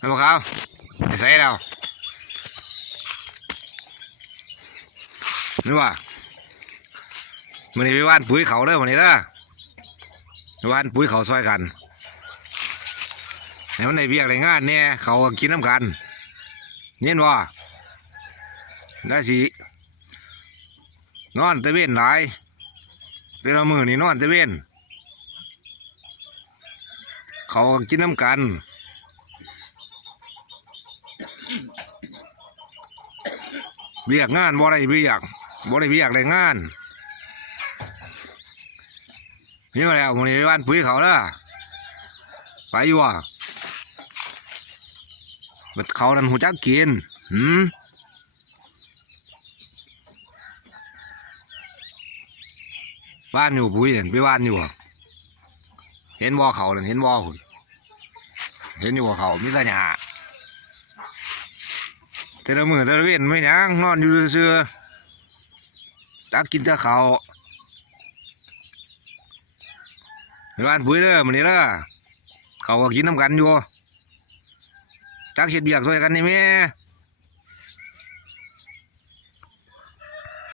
ฮัลโหลครับไปใส่แล้วนี่ว่ามันนี่ไปว่านปุ๋ยเขาเด้อมันนี่เด้อว่านปุ๋ยเขาซอยกันในมันในเบียกในงานเนี่ยเขากินน้ำกันเย็นว่าได้สินอนตะเวนหลายแต่ละมือนี่นอนตะเวนเขากินน้ำกันเบียกงานบ่ได้เบียกได้งานนี่มาแล้วมันนี่ไปว่านปุ๋ยเขาเด้อไปอยู่อ่ะบัดเขานั่นหูจักกินบ้านอยู่ปุ๋ยเห็นไปบ้านอยู่อ่ะเห็นบ่อเขานั่นเห็นบ่อหุ่นเห็นอยู่บ่อเขามิตรหยาแต่ละมือแต่ละเว้นไม่ยังนอนอยู่เซื่อตักกินแต่เขาไปบ้านปุ๋ยเด้อมันนี่เด้อเขาก็กินน้ำกันอยู่ตักเห็ดเบียกช่วยกันนี่แม่